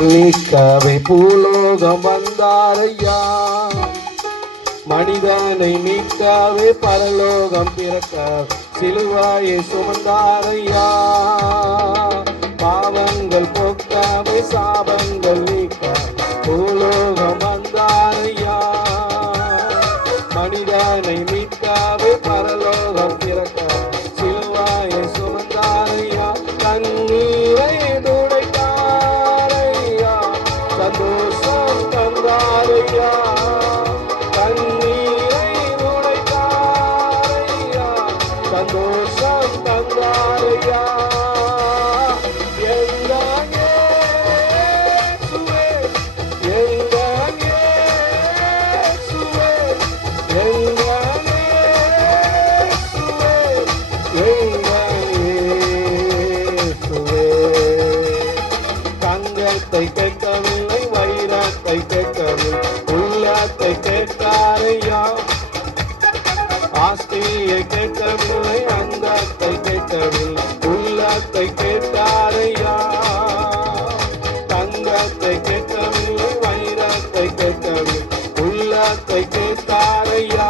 நீக்கவே பூலோகம் வந்தாரையா, மனிதனை மீட்கவே பரலோகம் பிறக்க சிலுவாயை சுமந்தாரையா, பாவங்கள் போக்கவே சாபங்கள் நீக்க பூலோகம் வந்தாரையா, மனிதனை மீட்கவே பரலோகம் பிறக்க சிலுவாயை சுமந்தாரையா, கண்ணீரை துடைத்தாரையா, சந்தோஷம் தந்தாரையா, கண்ணீரை துடைத்தாரையா, சந்தோஷம் தந்தாரையா, எங்கள் இயேசுவே, எங்கள் இயேசுவே, எங்கள் இயேசுவே, எங்கள் இயேசுவே. தங்கத்தை கேட்கவில்லை, வைரத்தை கேட்கவில்லை, உள்ளத்தை கேட்டாரையா, ஆஸ்தியை கேட்கவில்லை, அந்தத்தை கேட்கவில்லை, உள்ளத்தை கேட்டாரையா, தங்கத்தை கேட்கவில்லை, வைரத்தை கேட்கவில்லை, உள்ளத்தை கேட்டாரையா,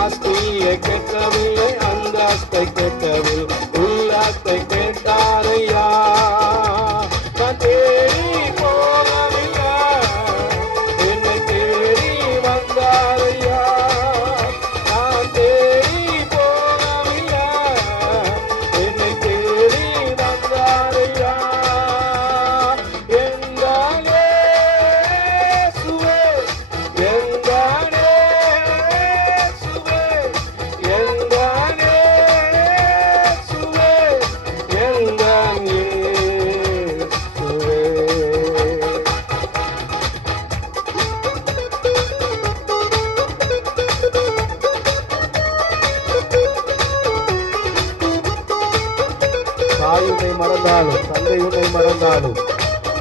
ஆஸ்தியை கேட்கவில்லை, அந்தத்தை கேட்கவில்லை, உள்ளத்தை கேட்டாரையா, நான் தேடி போகவில்லை, என்னை தேடி வந்தாரையா, நான் தேடி போகவில்லை, என்னை தேடி வந்தாரையா, எங்கள் இயேசுவே, எங்கள் இயேசுவே, எங்கள் இயேசுவே, எங்கள் இயேசுவே. தாய் உன்னை மறந்தாலும் தந்தை உன்னை மறந்தாலும்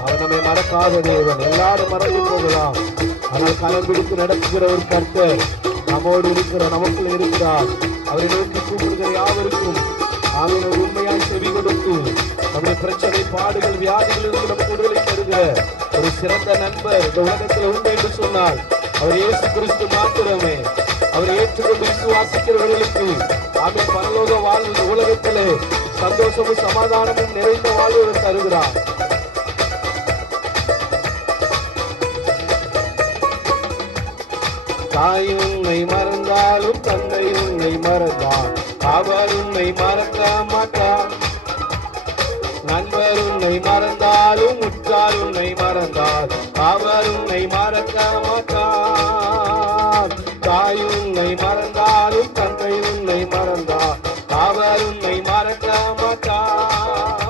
அவர் நம்மை மறக்காத தேவன். எல்லாரும் மறந்து போகலாம், ஆனால் கரம் பிடித்து நடத்துகிற ஒரு கர்த்தர் நம்மோடு இருக்கிற நமக்குள்ள இருக்கிறார். அவரை நோக்கி கூப்பிடுகிற யாவருக்கும் அவன் ஒரு உண்மையாய் செவி கொடுத்து நம்முடைய பிரச்சனை பாடுகள் வியாதிகளிலிருந்து நமக்கு விடுதலை தருகிற ஒரு சிறந்த நண்பர் இந்த உலகத்தில் உண்டு என்று சொன்னால் அவர் இயேசு கிறிஸ்து மாத்திரமே. அவர் ஏற்றுக்கொண்டு விசுவாசிக்கிறவர்களுக்கு அவன் பரலோக வாழ்வு இந்த உலகத்திலே சந்தோஷமும் சமாதானமும் நிறைந்த வாழ்வு தருகிறார். தாய் உன்னை மறந்தாலும் தந்தை உன்னை மறந்தார், அவர் உன்னை மறக்க மாட்டார். நண்பர் உன்னை மறந்தாலும் உற்றார் உன்னை மறந்தார், அவர் உன்னை மறக்க மாட்டார். தாய் உன்னை மறந்தாலும் தந்தை உன்னை மறந்தார், அவர் உன்னை மறக்க மாட்டார்.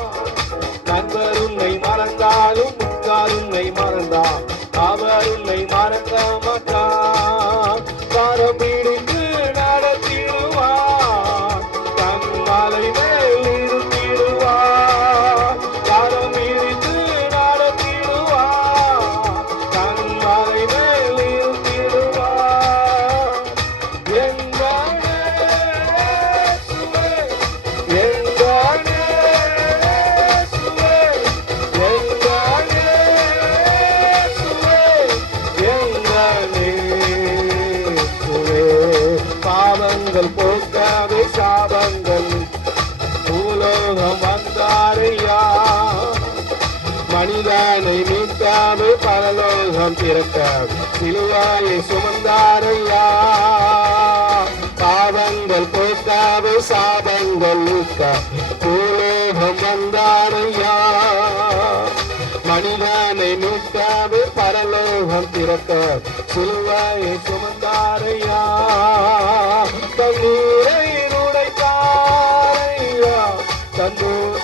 நண்பர் உன்னை மறந்தாலும் உற்றார் உன்னை மறந்தார், அவர் உன்னை மறக்க மாட்டார். கரம் பிடித்து நடத்திடுவார், தன் மலை மேல் இருத்திடுவார். கரம் பிடித்து நடத்திடுவார், தன் மலை மேல் இருத்திடுவார். எங்கள் இயேசுவே, எங்கள் இயேசுவே, எங்கள் இயேசுவே, எங்கள் இயேசுவே. பாவங்கள் போக்காவே சாபங்கள் பூலோகம் வந்தாரையா, மனிதனை மீட்காவே பரலோகம் திறக்க சிலுவாயை சுமந்தாரையா, பாவங்கள் போக்காவே சாபங்கள் நீக்க பூலோகம் வந்தாரையா, மனிதனை மீட்காவே பரலோகம் திறக்க சிலுவாயை சுமந்தாரையா, தண்ணீரை உடைத்தாரையா, சந்தோஷம்